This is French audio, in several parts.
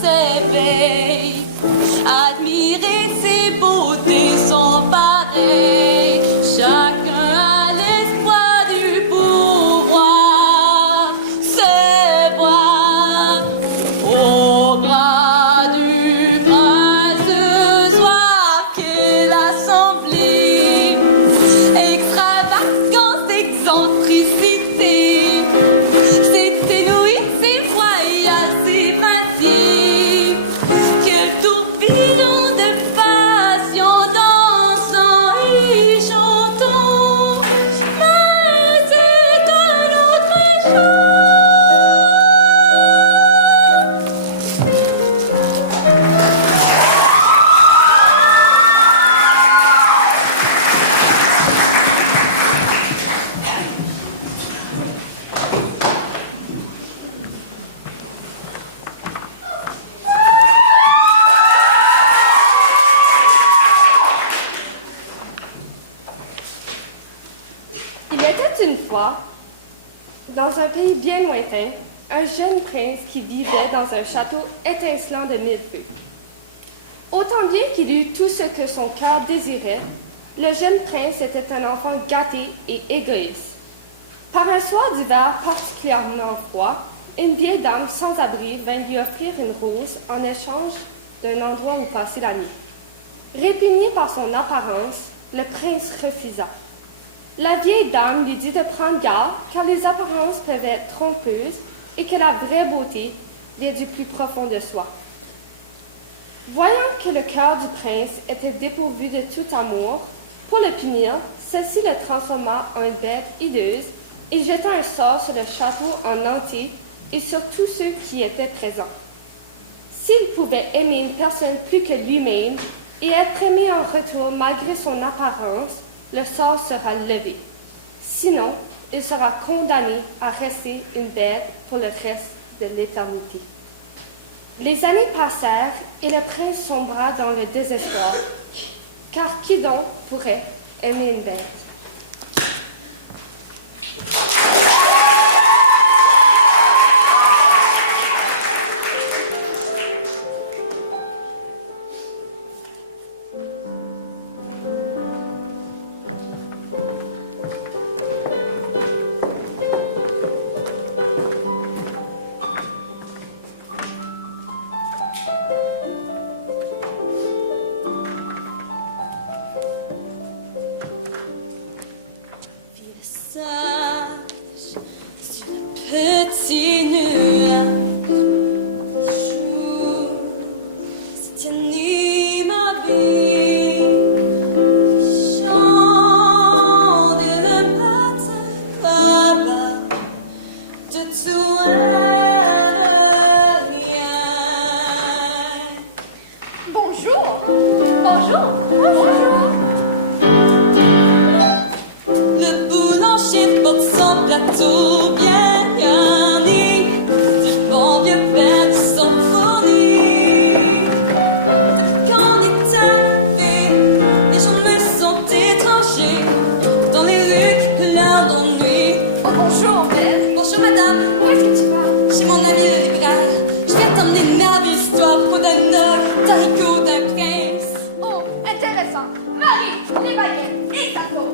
s'éveille. Admirer ses beautés sans pareil. Chacun a l'espoir du pouvoir se voir au bras du prince ce soir qu'est l'assemblée. Extravagance, excentricité, c'est inouï, c'est royal, c'est magique. Quel tourbillon de passion dansant et chantons, mais c'est un autre chant. Il était une fois, dans un pays bien lointain, un jeune prince qui vivait dans un château étincelant de mille feux. Autant bien qu'il eut tout ce que son cœur désirait, le jeune prince était un enfant gâté et égoïste. Par un soir d'hiver particulièrement froid, une vieille dame sans abri vint lui offrir une rose en échange d'un endroit où passer la nuit. Répugné par son apparence, le prince refusa. La vieille dame lui dit de prendre garde car les apparences peuvent être trompeuses et que la vraie beauté vient du plus profond de soi. Voyant que le cœur du prince était dépourvu de tout amour, pour le punir, celle-ci le transforma en une bête hideuse et jeta un sort sur le château en entier et sur tous ceux qui étaient présents. S'il pouvait aimer une personne plus que lui-même et être aimé en retour malgré son apparence, le sort sera levé. Sinon, il sera condamné à rester une bête pour le reste de l'éternité. Les années passèrent et le prince sombra dans le désespoir. Car qui donc pourrait aimer une bête? Sur le petit nuage, jour, si tu animes ma vie, chante le matin là-bas de tout rien. Bonjour! Bonjour! Bonjour! Le boulanger porte son plateau bien garni, du bon vieux pain de son fourni. Quand est arrivé, les gens me sont étrangers, dans les rues qui pleurent d'ennui. Oh, bonjour, belle! Bonjour madame, Où est-ce que tu vas? chez mon ami le libraire. Je viens t'emmener une merveilleuse histoire pour d'un ogre, d'haricot, d'un prince. Oh, intéressant! Marie, les baguettes et ta peau!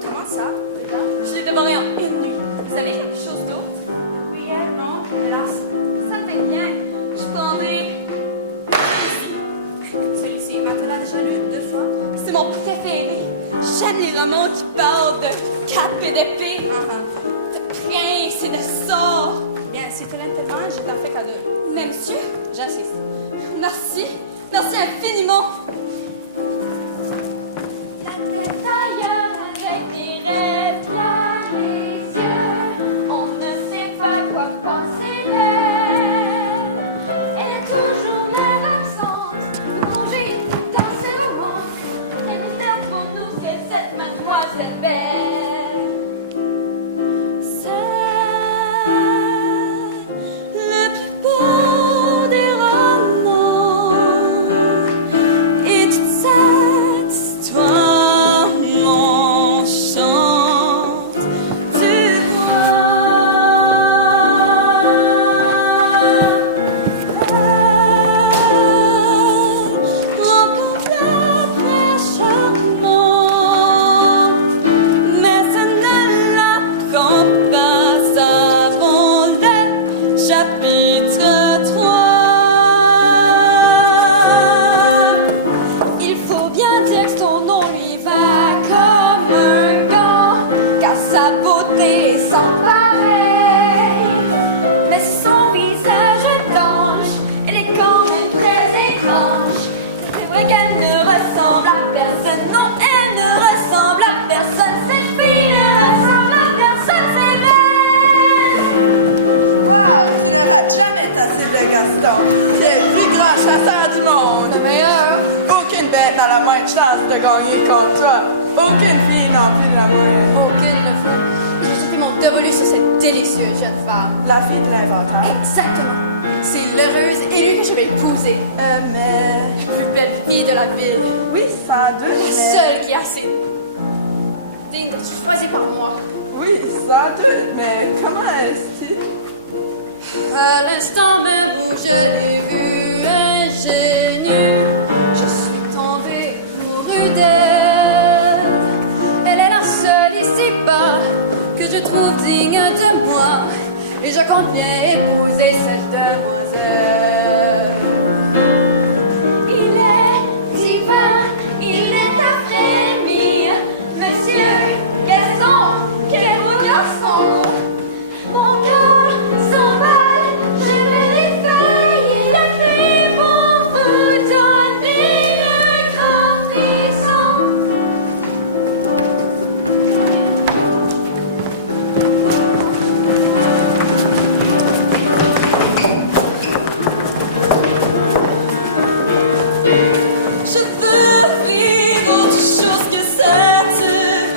Comment ça? Je l'ai dévoré en une nuit. Vous avez quelque chose d'autre? Oui, non, hélas. Ça me fait rien. Je prendrai celui-ci. Tu l'as déjà lu 2 fois? C'est mon préféré. J'aime les romans qui parlent de cap et d'épée, de prince et de sort. Bien, si tu l'aimes un parfait cadeau. Mais monsieur, j'insiste. Merci. Merci infiniment. La tête ailleurs avec des rêves plein les yeux. On ne sait pas quoi penser d'elle. Elle est toujours même absente. Plongée dans ce roman. Elle est là pour nous, c'est cette mademoiselle belle. C'est le plus beau des romans. Et toute cette histoire m'enchante. Tu vois, rencontre très charmant, mais ça ne l'apprend pas avant le chapitre 3. Il faut bien dire que son nom lui va comme un gant, car sa beauté est sans pareil. Mais son visage d'ange, elle est quand même très étrange. C'est vrai qu'elle ne ressemble à personne, non, elle ne ressemble à personne. Cette fille ne ressemble à personne, c'est vrai. Ah, tu n'auras jamais assez de Gaston. C'est le plus grand chasseur du monde. Le meilleur. Aucune bête n'a la moindre chance de gagner contre toi. Aucune fille non plus de la moyenne. Aucune ne faut. Je vais jeter mon dévolu sur cette délicieuse jeune femme. La fille de l'inventaire. Exactement. C'est l'heureuse élue que je vais épouser. Mais... La plus belle fille de la ville. Oui, sans doute, La mais... seule qui est assez digne d'être choisie par moi. Oui, sans doute, mais comment est-ce-t-il? À l'instant même où je l'ai vue ingénue, je suis tombée amoureux d'elle. Elle est la seule ici-bas que je trouve digne de moi, et je compte bien épouser cette demoiselle. Il est divin, il est à frémir. Monsieur Gaston, quel beau garçon! Mon cœur s'emballe, je me réveille, il a crié pour vous donner le grand frisson. Je veux vivre autre chose que cette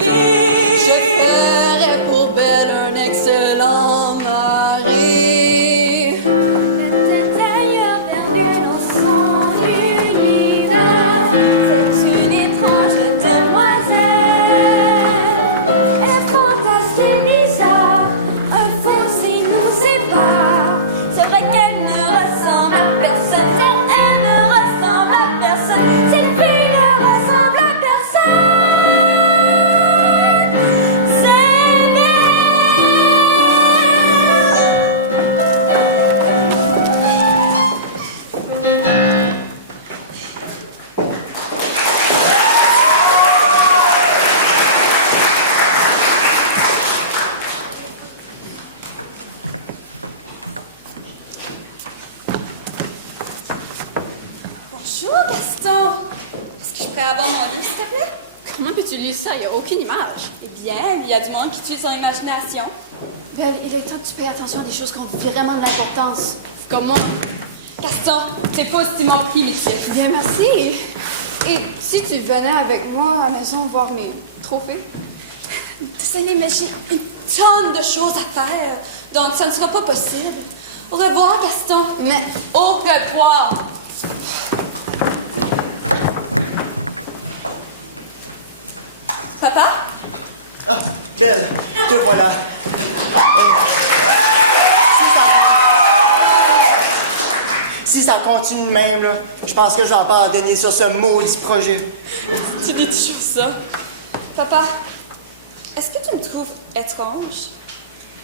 vie. Je ferai pour Belle un excellent mari. Était d'ailleurs perdu dans son univers. C'est une étrange demoiselle. Elle est fantastique, bizarre. Un fossé nous sépare. C'est vrai qu'elle ne ressemble à personne. Non, elle ne ressemble à personne. Cette fille ne ressemble à personne. C'est Bonjour Gaston. Est-ce que je pourrais avoir mon livre, s'il te plaît? Comment peux-tu lire ça? Il n'y a aucune image. Eh bien, il y a du monde qui utilise son imagination. Belle, il est temps que tu payes attention à des choses qui ont vraiment de l'importance. Comme moi. Gaston, c'est pas aussi mon primitif. Bien, merci. Et si tu venais avec moi à la maison voir mes trophées? Désolée, mais j'ai une tonne de choses à faire, donc ça ne sera pas possible. Au revoir, Gaston. Mais Au revoir. Papa? Ah, Belle, te voilà. Si ça continue de même, là, je pense que je vais abandonner sur ce maudit projet. Tu dis toujours ça. Papa, est-ce que tu me trouves étrange?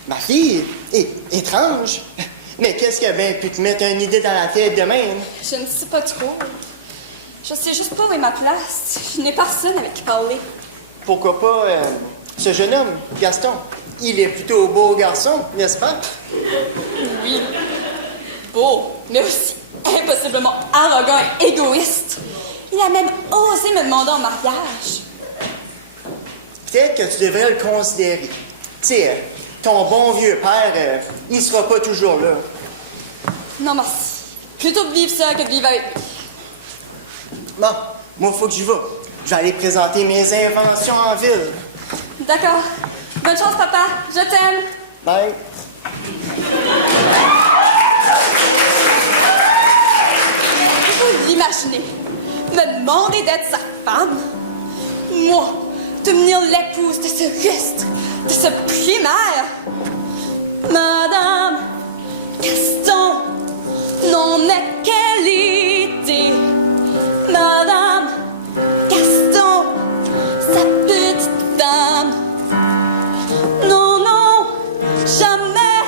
Ma fille est étrange. Mais qu'est-ce qui a bien pu te mettre une idée dans la tête de même? Je ne sais pas trop. Je sais juste pas où est ma place. Je n'ai personne avec qui parler. Pourquoi pas ce jeune homme, Gaston? Il est plutôt beau garçon, n'est-ce pas? Oui. beau, mais aussi impossiblement arrogant et égoïste. Il a même osé me demander en mariage. Peut-être que tu devrais le considérer. Tu sais, ton bon vieux père, il sera pas toujours là. Non, merci. Plutôt de vivre seul que de vivre avec lui. Bon, moi, faut que j'y vais. Je vais aller présenter mes inventions en ville. D'accord. Bonne chance, papa. Je t'aime. Bye. Vous l'imaginez, me demander d'être sa femme? Moi, devenir l'épouse de ce rustre, de ce primaire? Madame Gaston, non mais quelle idée! Madame Gaston, sa petite dame. Non, non, jamais,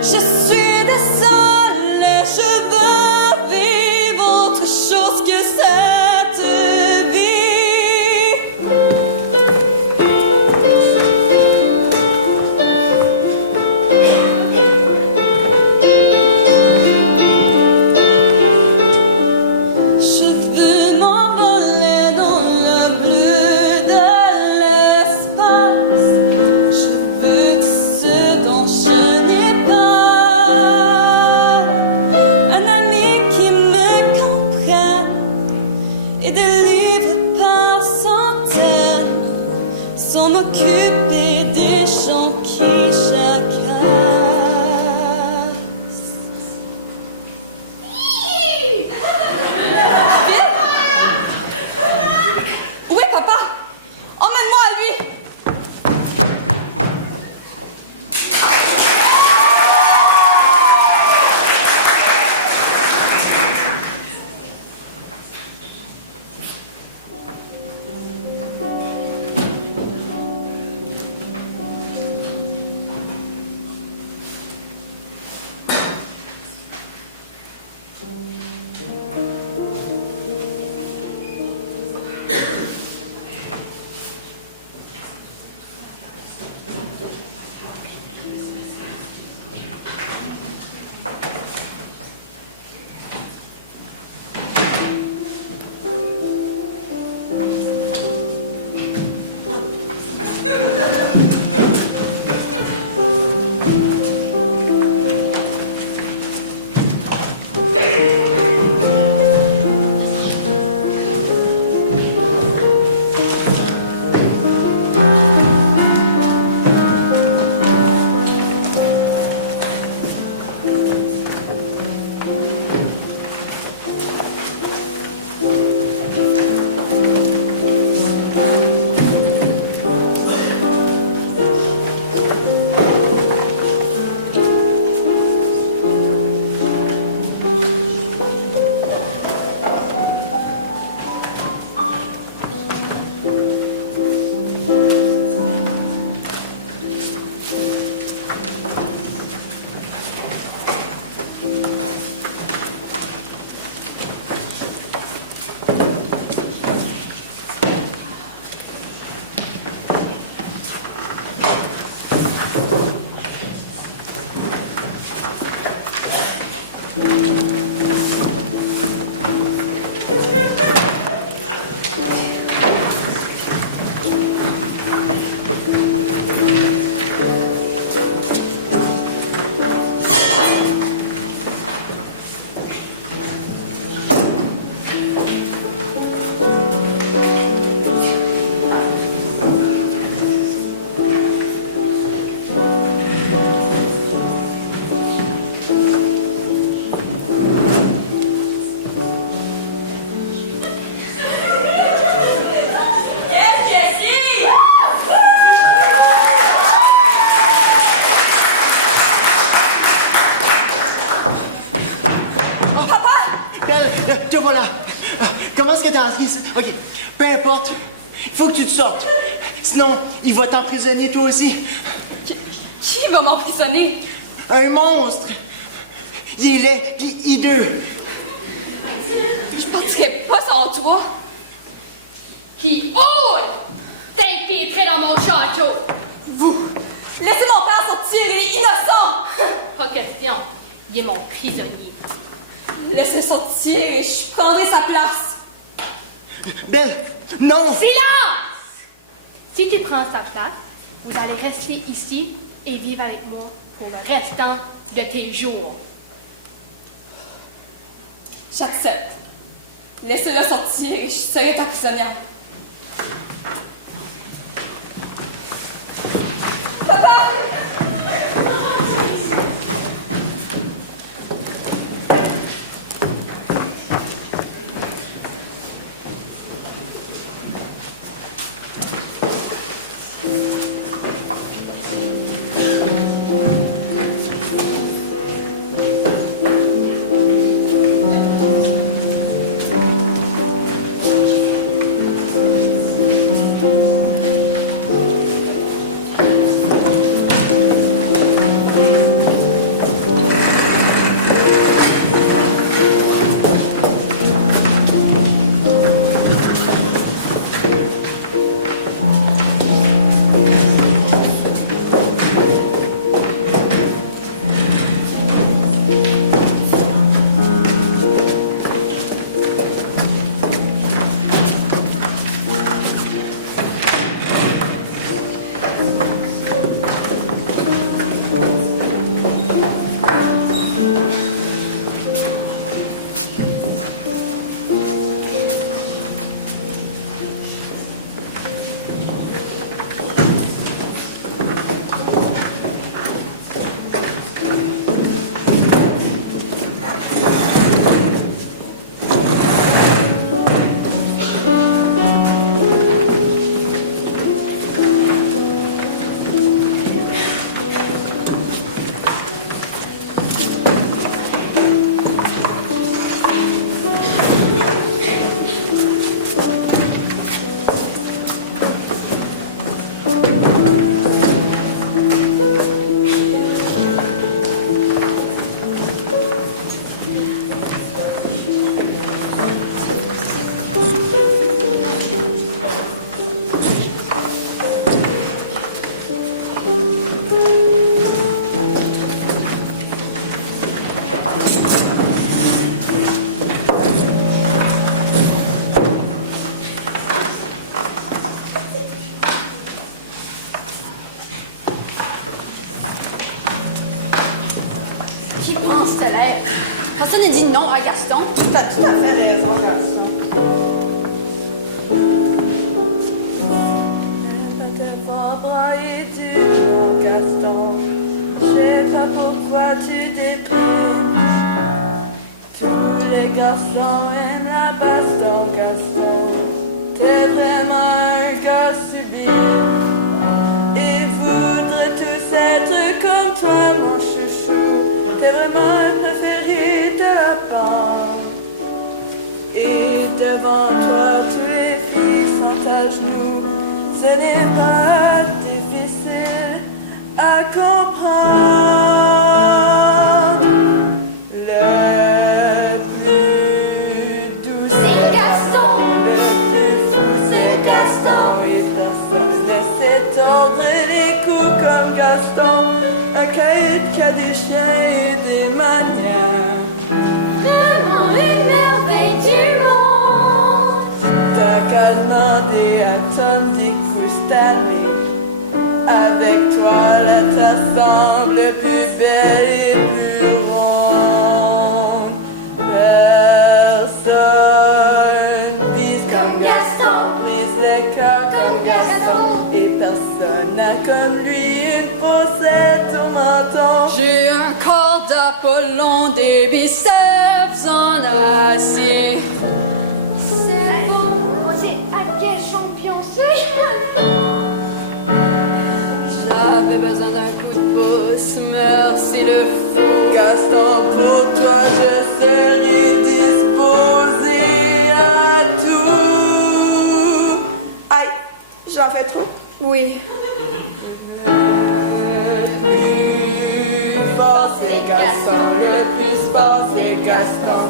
je suis désolée, je veux vivre autre chose que cette vie. Je veux m'envoler dans le bleu de l'espace. Je veux tout ce dont je n'ai pas. Un ami qui me comprenne et des livres par centaines, sans m'occuper des gens qui jacassent. Phil? Où est papa? Emmène-moi à lui! Te voilà. Comment est-ce que t'es entré ici? OK, peu importe. Il faut que tu te sortes. Sinon, il va t'emprisonner toi aussi. Qui va m'emprisonner? Un monstre. Il est laid, puis hideux. Je partirai pas sans toi. Qui ose t'infiltrer dans mon château? Vous! Laissez mon père sortir, il est innocent! Pas question. Il est mon prisonnier. Laissez sortir et je prendrai sa place. Belle, non! Silence! Si tu prends sa place, vous allez rester ici et vivre avec moi pour le restant de tes jours. J'accepte. Laissez-le sortir et je serai ta prisonnière. Papa! Qui pense de l'être? Personne n'a dit non à Gaston. T'as tout à fait raison, garçon. J'aime pas te voir brailler du nom, Gaston. Je sais pas pourquoi tu déprimes. Tous les garçons aiment la baston, Gaston. T'es vraiment un gars sublime. Ils voudraient tous être comme toi, mon chouchou. T'es vraiment le préféré de la bande. Et devant toi, tous les filles sont à genoux. Ce n'est pas difficile à comprendre. Le plus doux, C'est Gaston! Le plus fou, c'est Gaston. Et personne ne sait tordre les coups comme Gaston. Un caïd qui a des chiens et des manières. Vraiment une merveille du monde! T'as qu'à demander à Tom, Dick ou Stanley. Avec toi, la tasse semble plus belle et plus ronde. Personne vise comme Gaston, brise les cœurs comme Gaston. Et personne n'a comme lui une faussette au menton. J'ai un corps d'Apollon, des biceps en acier. C'est bon, c'est à quel champion c'est? J'avais besoin d'un coup de pouce, merci le fou. Gaston, pour toi je serai disposé à tout. Aïe, j'en fais trop? Oui. Le plus fort c'est Gaston, le plus fort c'est Gaston.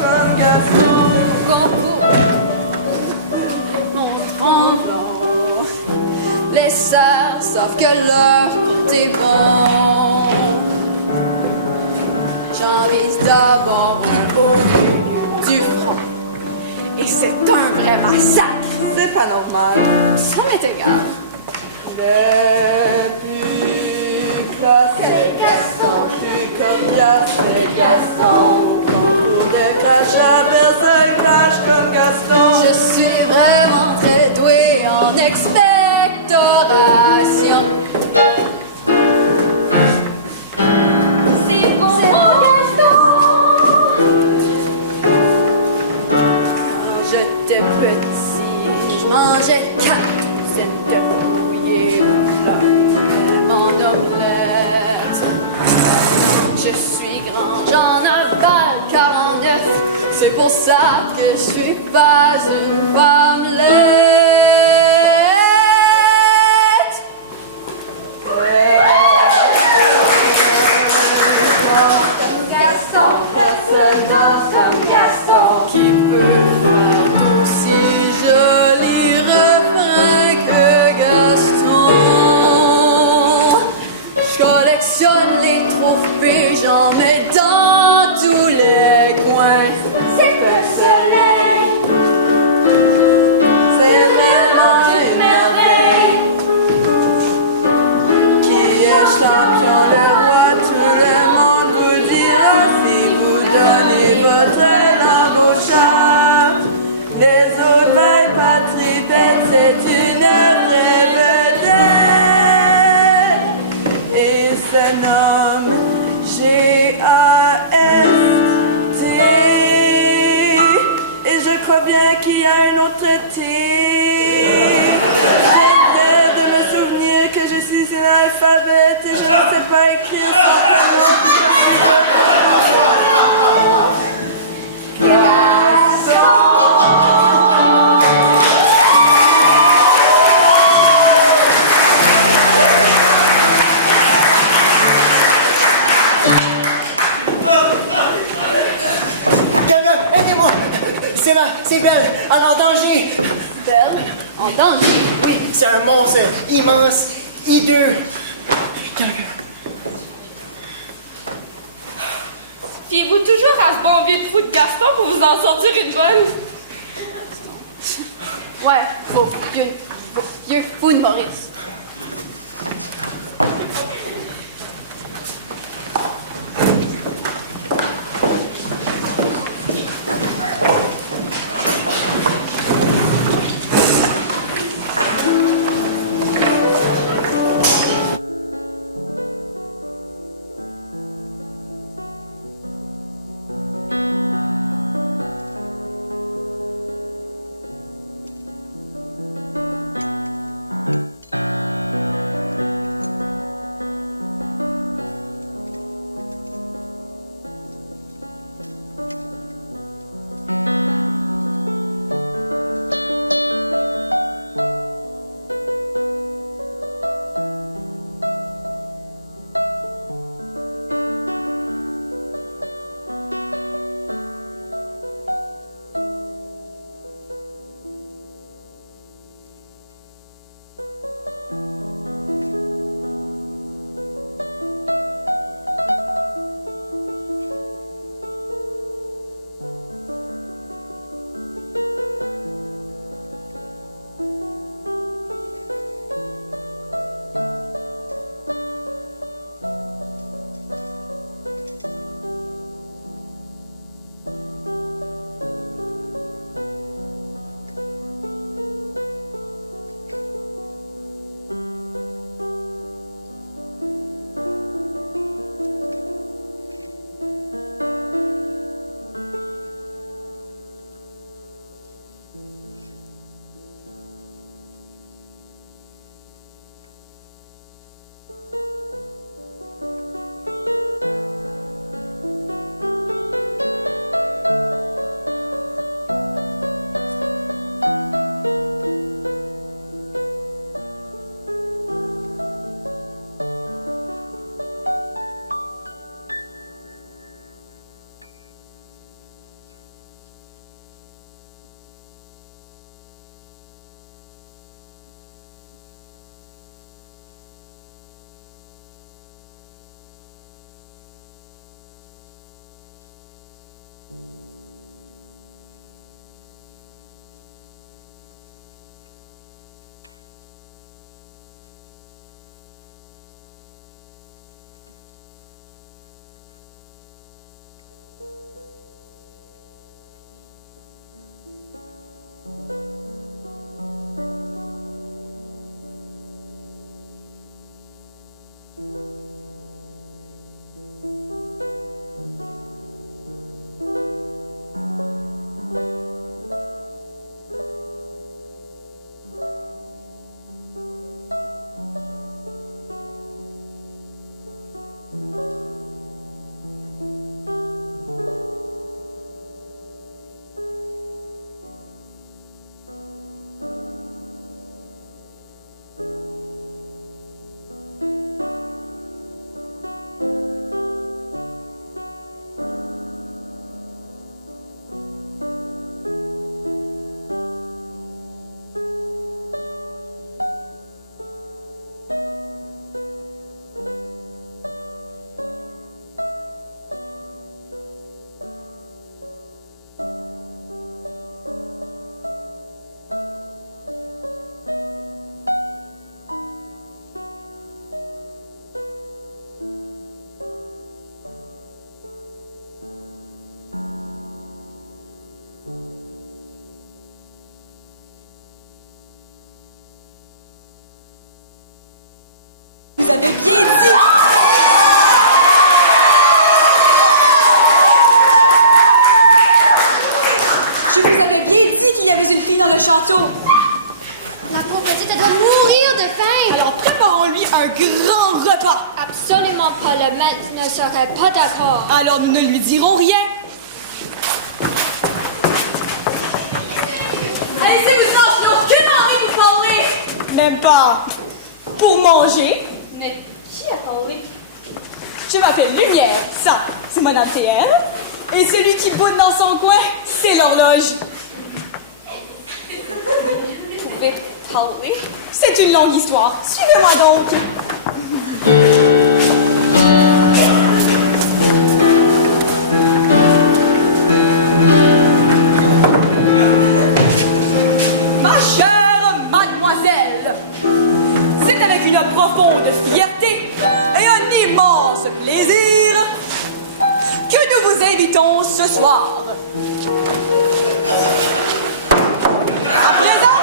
Comme Gaston. Mon tremblant. Les sœurs savent que leur compte est bon. c'est un vrai massacre. C'est pas normal. Ça m'est égal. Le plus classe, c'est Gaston. Plus coriace, c'est Gaston. Au concours de crachat, personne crache comme Gaston. Je suis vraiment très douée en expectoration. C'est bon, Quand j'étais petit, je mangeais 4 douzaines de bouillées au plat, même en omelette. Je suis grand, j'en avale 49. C'est pour ça que je suis pas une femmelette. comme Gaston, personne danse comme Gaston. Qui peut faire d'aussi joli refrain que Gaston? Je collectionne les trophées, j'en mets dans tous les coins. C'est le soleil, C'est vraiment une merveille. Qui est champion, le roi, tout le monde vous le dira si vous donnez votre langue au chat. Les autres veulent pas triper, c'est une vraie vedette. Et se nomme G-A-S-T. Et je crois bien qu'il y a un autre T. Je viens de me souvenir que je suis une alphabète et je ne sais pas écrire son prénom. Quelqu'un, aidez-moi! C'est Belle, en danger! Belle, en danger, oui. C'est un monstre immense, hideux. Quelqu'un. Fiez-vous toujours à ce bon vieux trou de Gaston pour vous en sortir une bonne? Ouais, vieux fou de Maurice. Sûrement pas, le maître ne serait pas d'accord. Alors nous ne lui dirons rien. Laissez-vous-en, sinon aucune envie de vous parler. Même pas pour manger. Mais qui a parlé? Je m'appelle Lumière, ça, c'est Madame TL. Et celui qui boude dans son coin, c'est l'horloge. Vous pouvez parler? C'est une longue histoire. Suivez-moi donc. Ma chère mademoiselle, c'est avec une profonde fierté et un immense plaisir que nous vous invitons ce soir. À présent,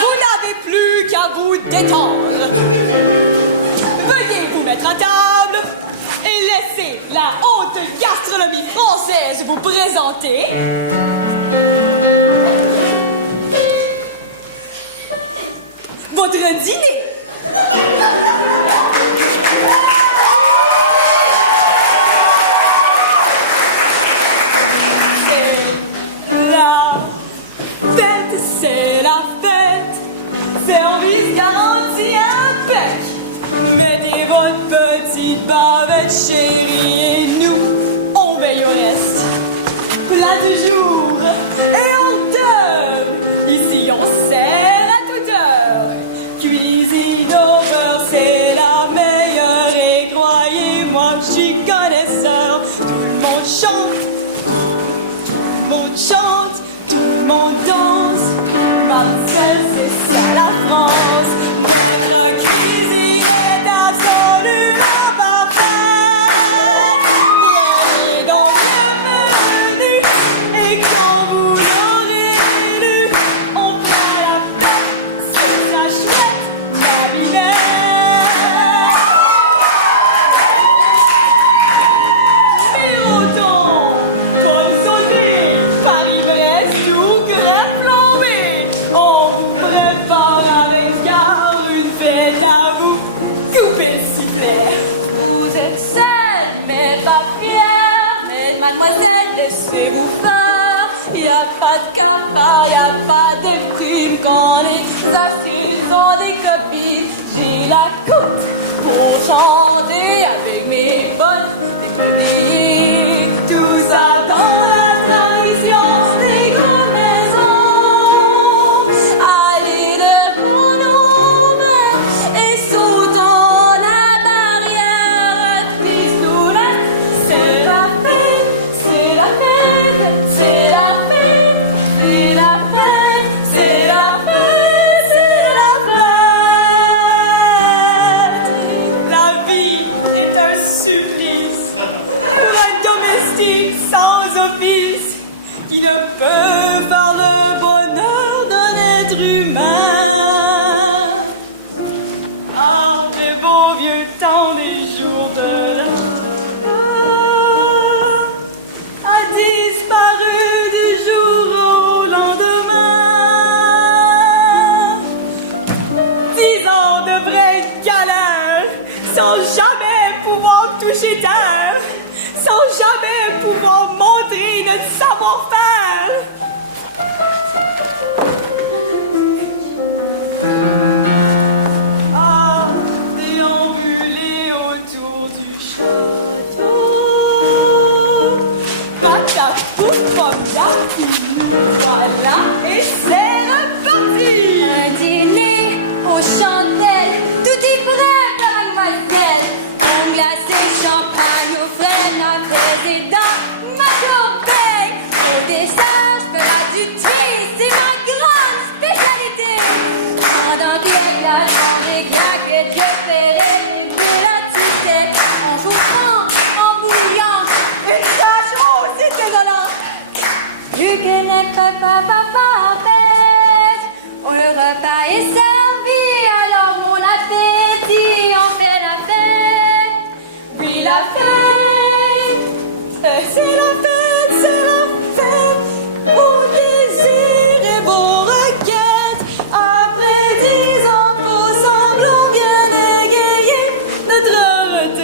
vous n'avez plus qu'à vous détendre. Veuillez vous mettre à table et laissez la haute gastronomie française vous présenter. Votre dîner. C'est la fête, service garanti impec. Mettez votre petite bavette chérie et nous, on veille au reste. Plat du jour et hors d'œuvre, ici on sert à toute heure. Cuisine au beurre, c'est la meilleure et croyez-moi, je suis connaisseur. Tout le monde chante, tout le monde danse. Marcel, c'est ça la France. Notre cuisine est absolument parfaite. Prenez donc le menu et quand vous l'aurez lu, on fera la fête. C'est ça chouette, la binette. Miroton, Paul Sauté, Paris-Brest ou Grave-Plombé. On vous prépare avec garde une fête à vous couper le sifflet. Vous êtes seule, mais pas fière. Mais mademoiselle, laissez-vous faire. Y a pas de cafard, y a pas de primes quand les astuces ont des copines. J'ai la coupe pour chanter avec mes potes, des tout ça dans la tradition des grandes maisons. Allez le bon nombre et sautons la barrière. Pistolet, c'est la fête, c'est la fête, c'est la fête, c'est la fête, c'est la fête, c'est la fête. La vie est un supplice pour un domestique sans office qui ne peut faire le bonheur d'un être humain. Ah, des beaux vieux temps, des jours de la a disparu du jour au lendemain. 10 ans de vraie galère, sans jamais pouvoir toucher terre, sans jamais pouvoir montrer notre savoir-faire. Ah, déambuler autour du château. Patapouf, pomme d'arpine, voilà, et c'est reparti. Un dîner aux chandelles, tout est prêt par mademoiselle. On glacé, champagne au frais, la présidente, ma corbeille. Au dessert, je fais la du thé, c'est ma grande spécialité. Pendant qu'il glace dans les claquettes, je ferai de la tue-tête. En chauffant, en bouillant, une tâche, oh, c'est désolant. Vu que notre papa parfaite, le repas est servi, alors mon appétit, on fait la fête. Oui, la fête, c'est la fête, c'est la fête. Vos désirs et vos requêtes, après 10 ans, vos semblons bien égayés, notre retraite.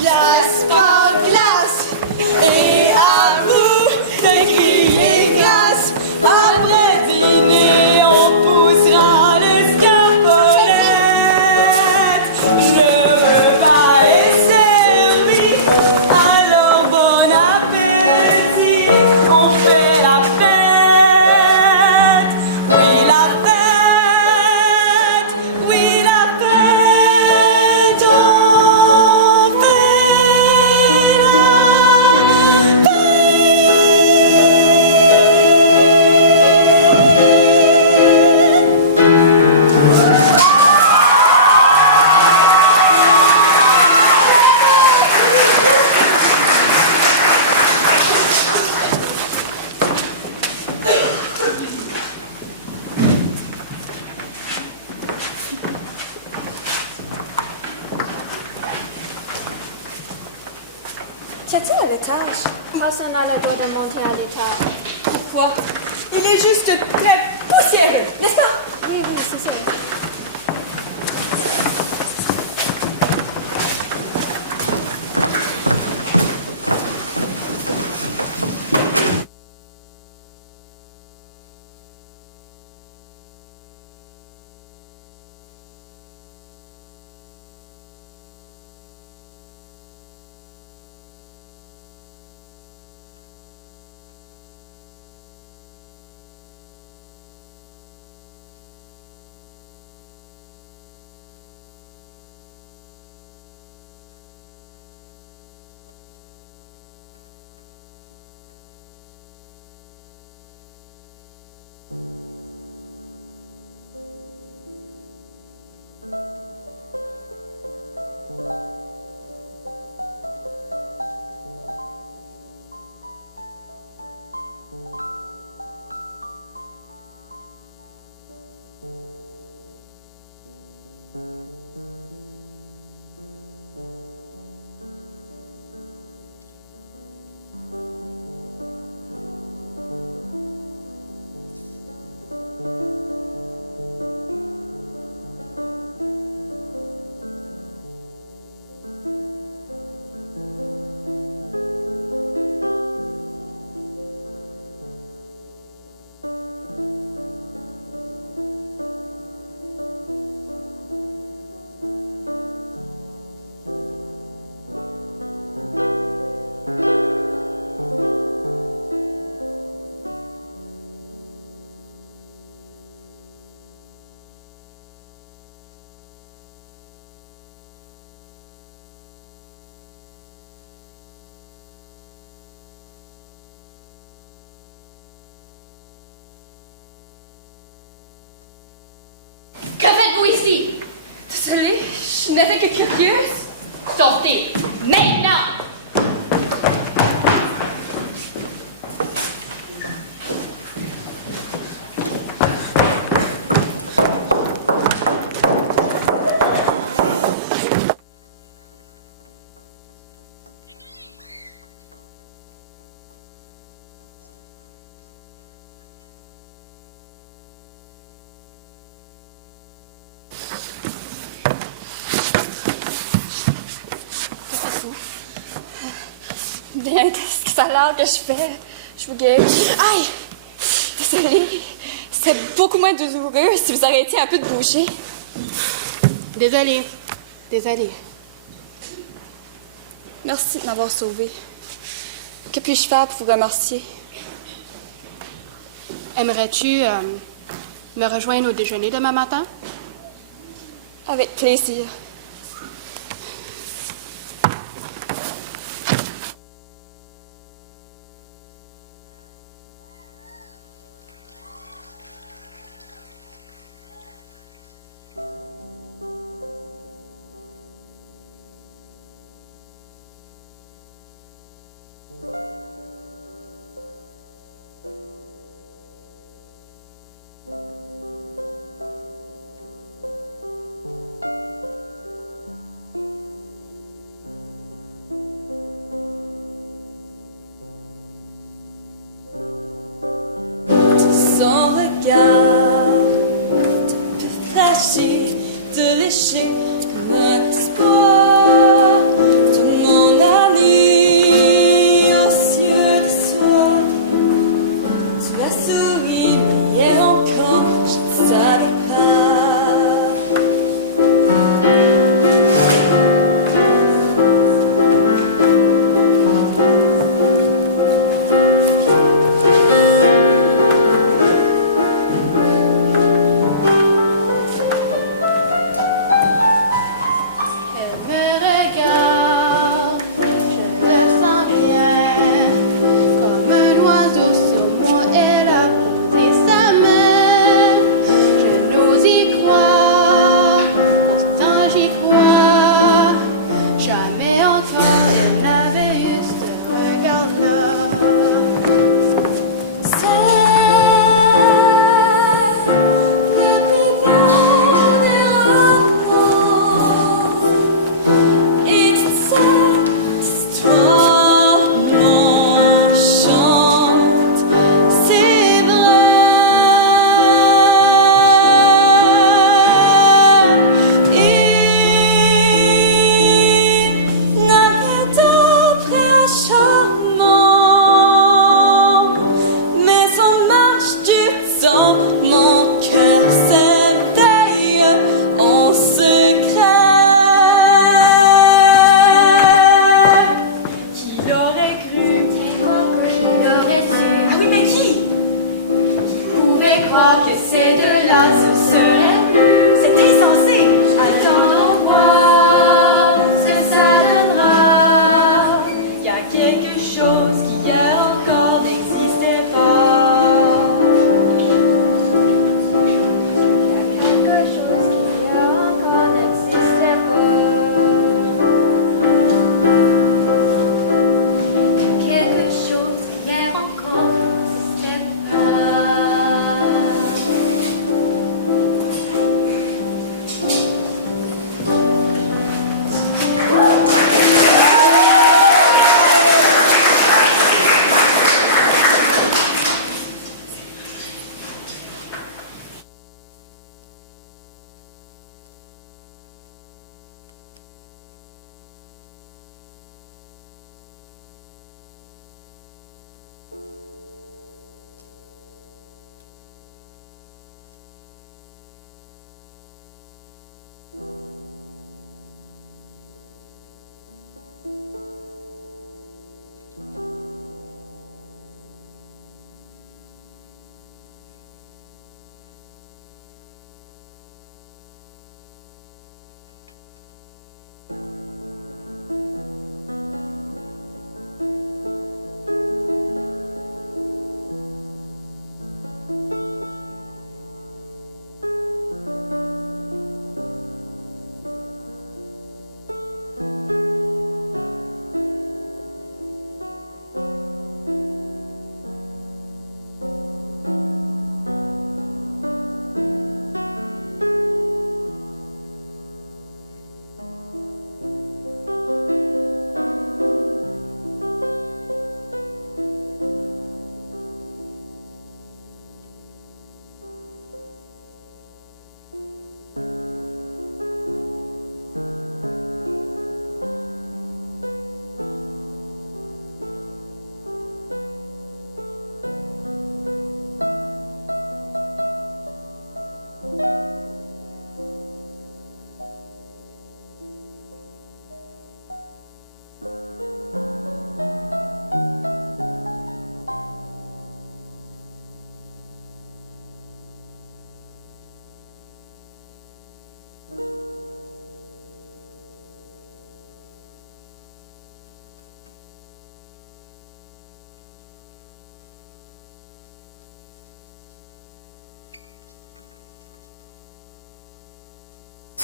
Glace par glace, et à vous de crier glace. Après dîner, on poussera le scarpolette. Le repas est servi, alors bon appétit. On fait la fête, oui la fête, oui la fête. On fait la Qu'y a-t-il à l'étage? Personne n'a le droit de monter à l'étage. Pourquoi? Il est juste très poussiéreux, n'est-ce pas? Oui, oui, c'est ça. Que faites-vous ici? Désolée, je n'étais que curieuse. Sortez maintenant! Bien, qu'est-ce que ça a l'air que je fais? Je vous guette. Aïe! Désolée. C'est beaucoup moins douloureux si vous arrêtiez un peu de bouger. Désolée. Désolée. Merci de m'avoir sauvée. Que puis-je faire pour vous remercier? Aimerais-tu me rejoindre au déjeuner demain matin? Avec plaisir. Son regard te peut flasher, te lécher comme un espoir. Jamais encore il n'avait eu ce regard-là. Mon cœur s'éveille en secret. Qui l'aurait cru? Qui l'aurait su? Ah oui, mais qui? Qui pouvait croire que ces deux-là se seraient vus? C'est insensé. Attendons voir ce que ça donnera. Il y a quelque chose qui hier encore n'existait pas. Quelque chose qui hier encore n'existait pas. Quelque chose qui hier encore n'existait pas.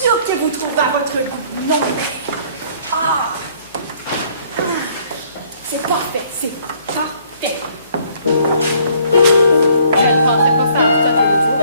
Sûr que vous trouverez à votre goût. Non. Ah. Ah. C'est parfait, c'est parfait. Je ne pensais pas faire ça tous les jours.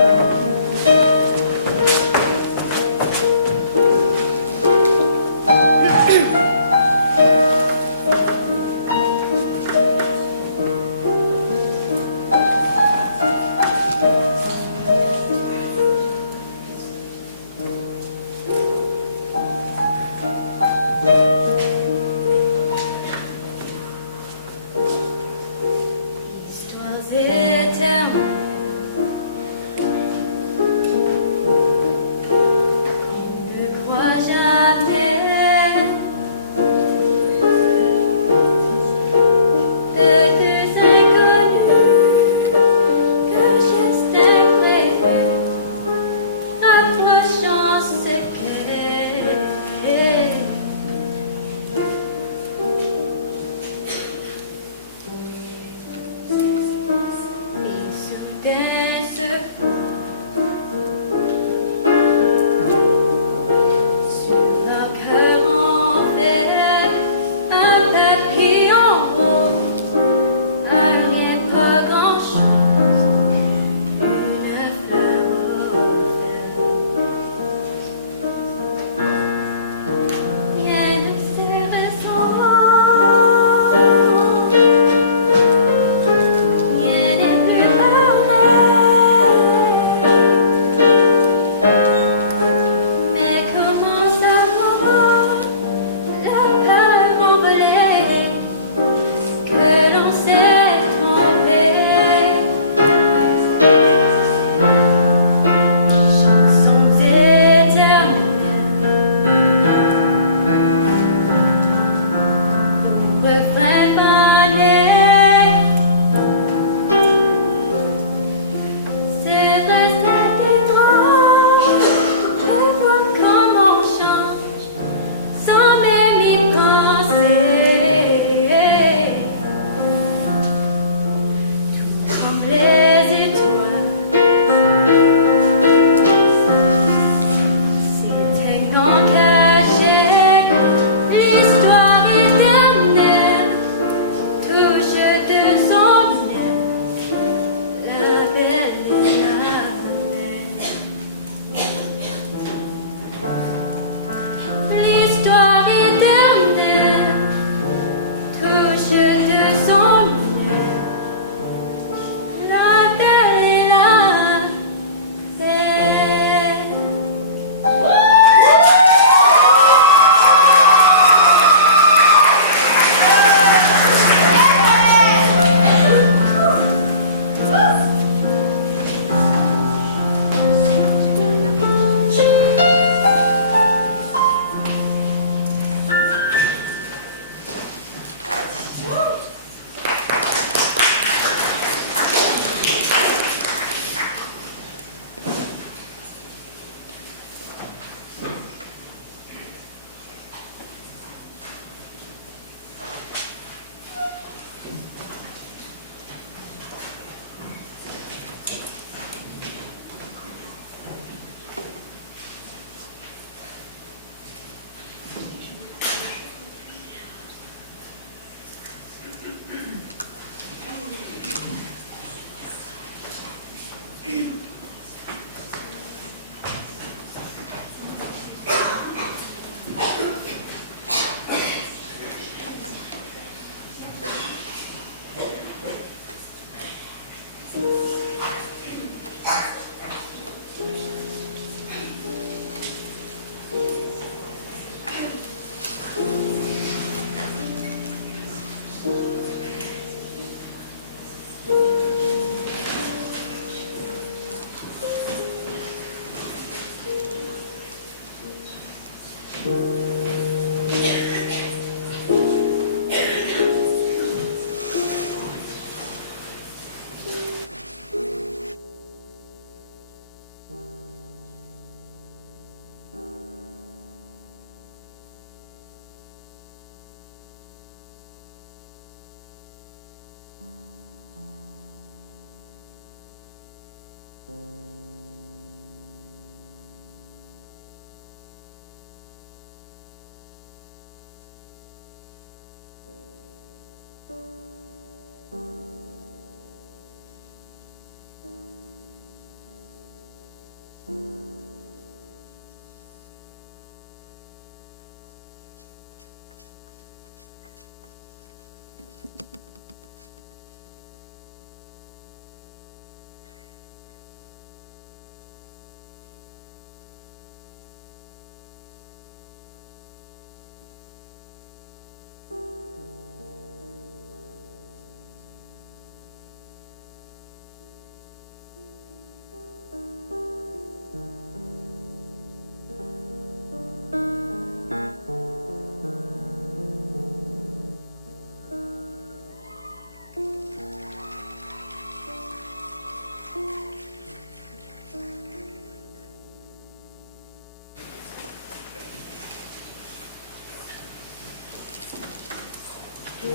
Je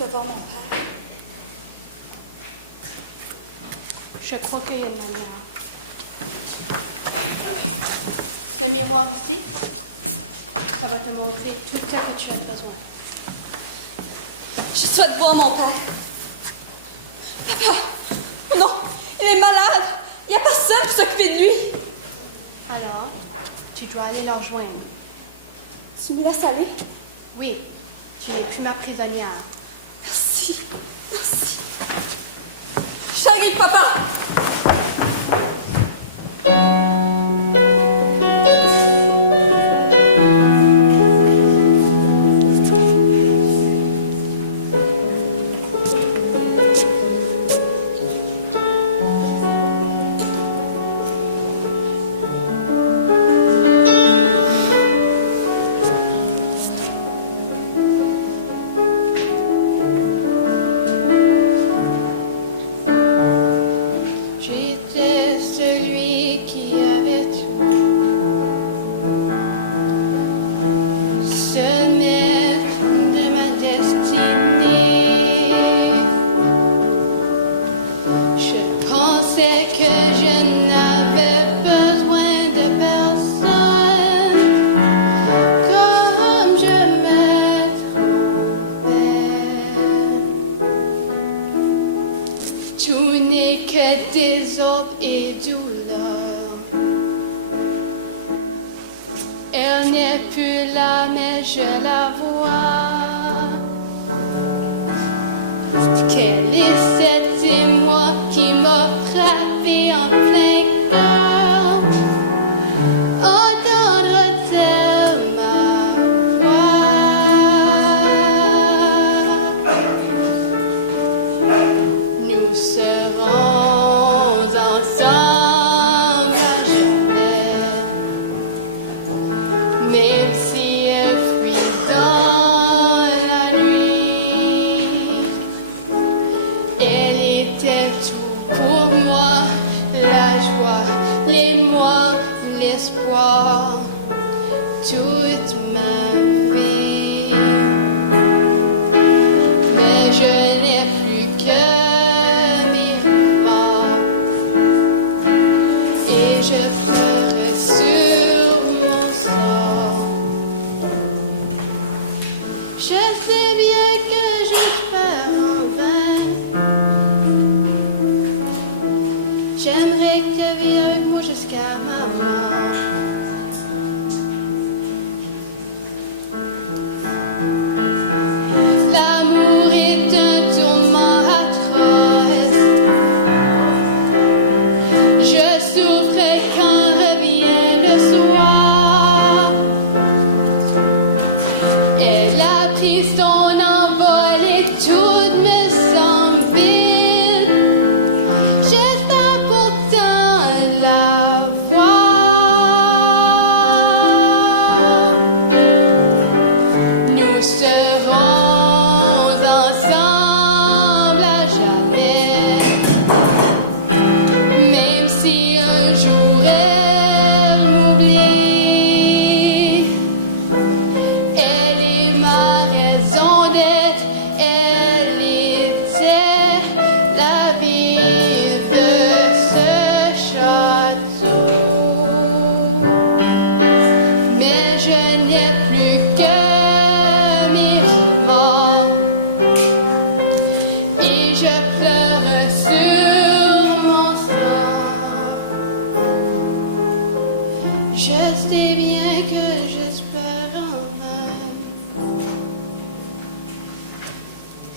vais voir mon père. Je crois qu'il y a une manière. Venez voir ici. Ça va te montrer tout ce que tu as besoin. Je souhaite voir mon père. Papa! Oh non! Il est malade! Il n'y a personne pour s'occuper de lui! Alors, tu dois aller le rejoindre. Tu me laisses aller? Oui, tu n'es plus ma prisonnière. Merci. Merci. J'arrive, papa!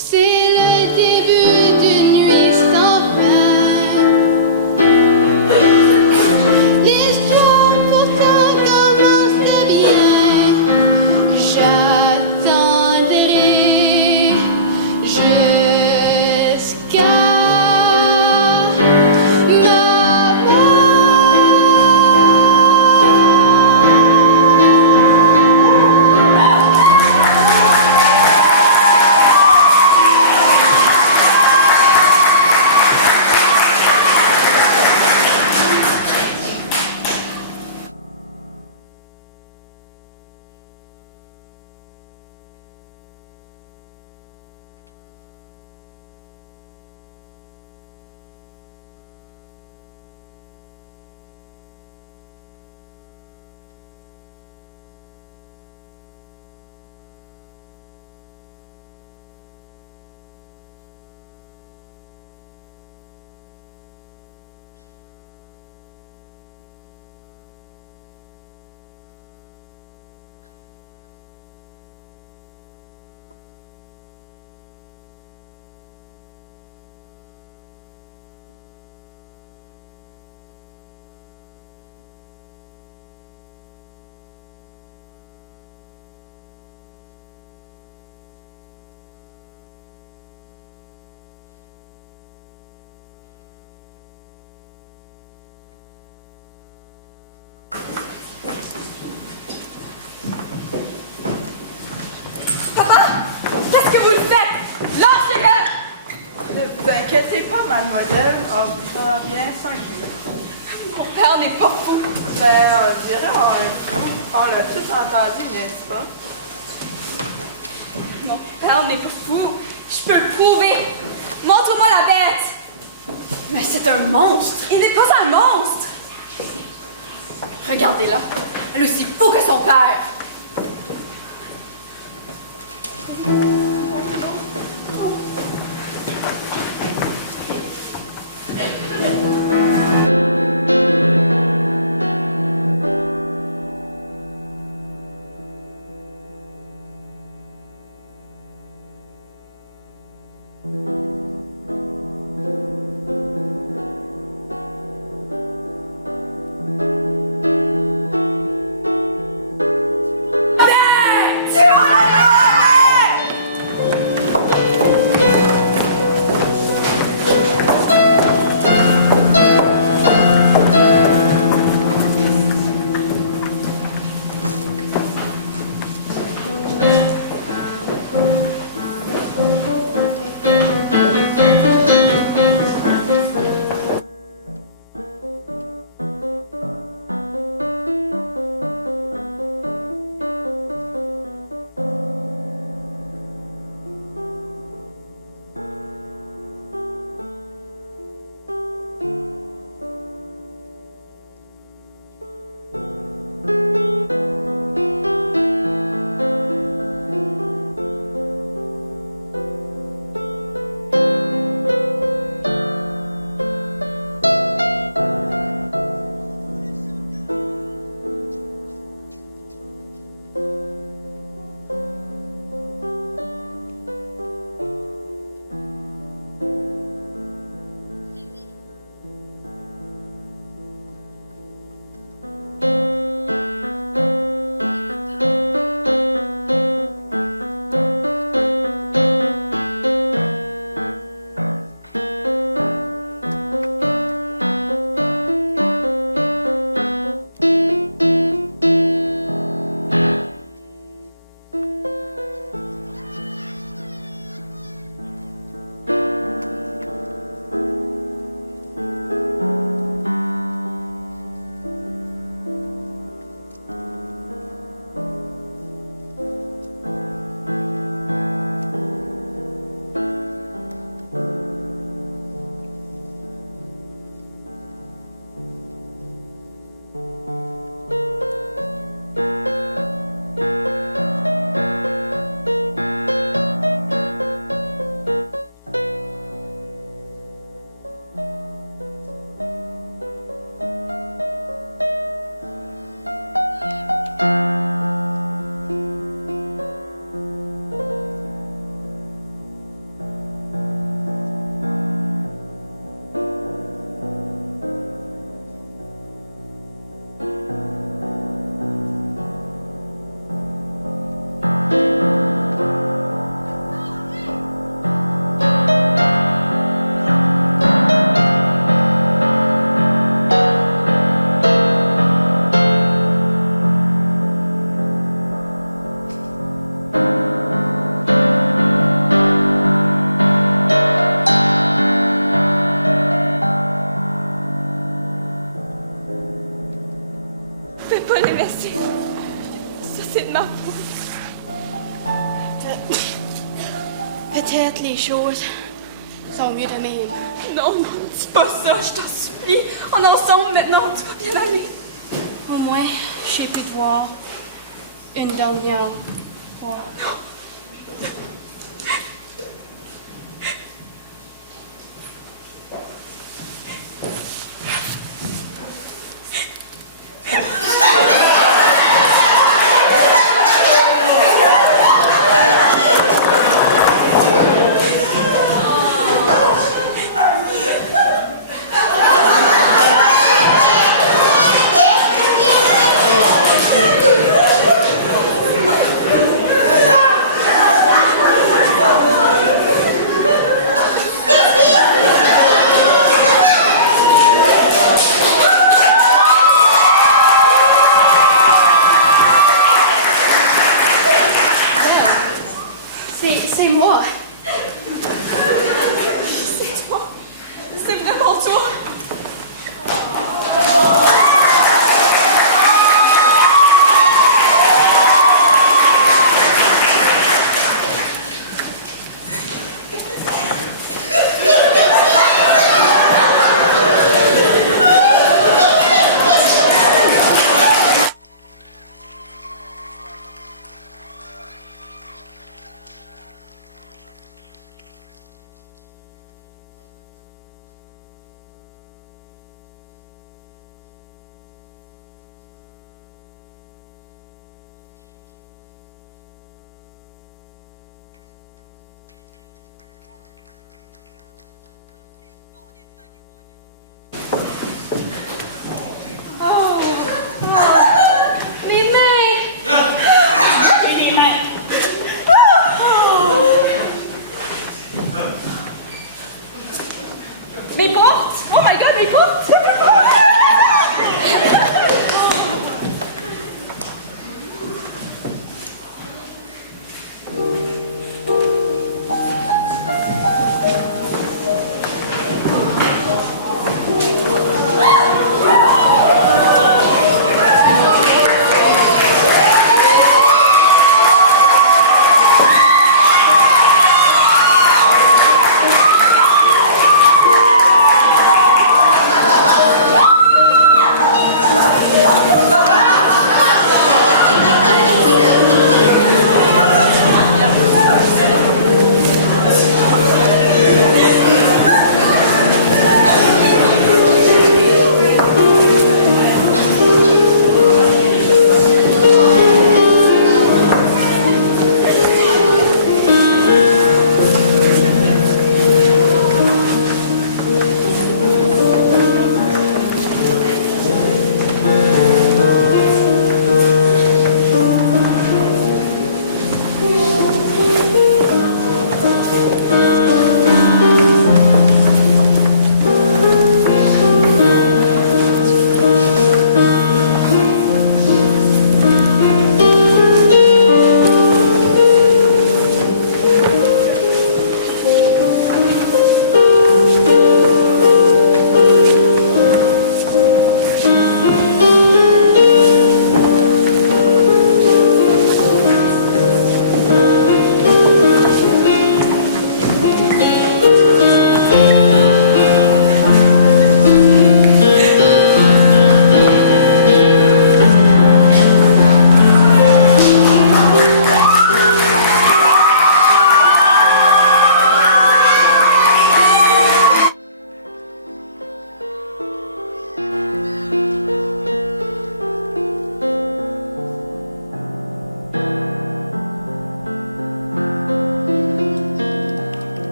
C'est le début d'une nuit sans fin. L'histoire pourtant commence bien. J'attendrai jusqu'à ma Qu'est-ce que vous le faites? Lâchez-le! Ne vous inquiétez pas, mademoiselle, on vous prend bien 5 minutes. Mon père n'est pas fou. Ben, on dirait, on l'a tous entendu, n'est-ce pas? Mon père n'est pas fou. Je peux le prouver. Montre-moi la bête. Mais c'est un monstre. Il n'est pas un monstre. Regardez-la. Elle est aussi fou que son père. pouvais pas les laisser. Ça, c'est de ma faute. Peut-être les choses sont mieux de même. Non, non, dis pas ça, je t'en supplie. On est ensemble maintenant, tu vas bien aller. Au moins, j'ai pu te voir une dernière fois. C'est moi. C'est toi. C'est vraiment toi. Mes mains! Et les mains. Mes portes! Oh my god, mes portes!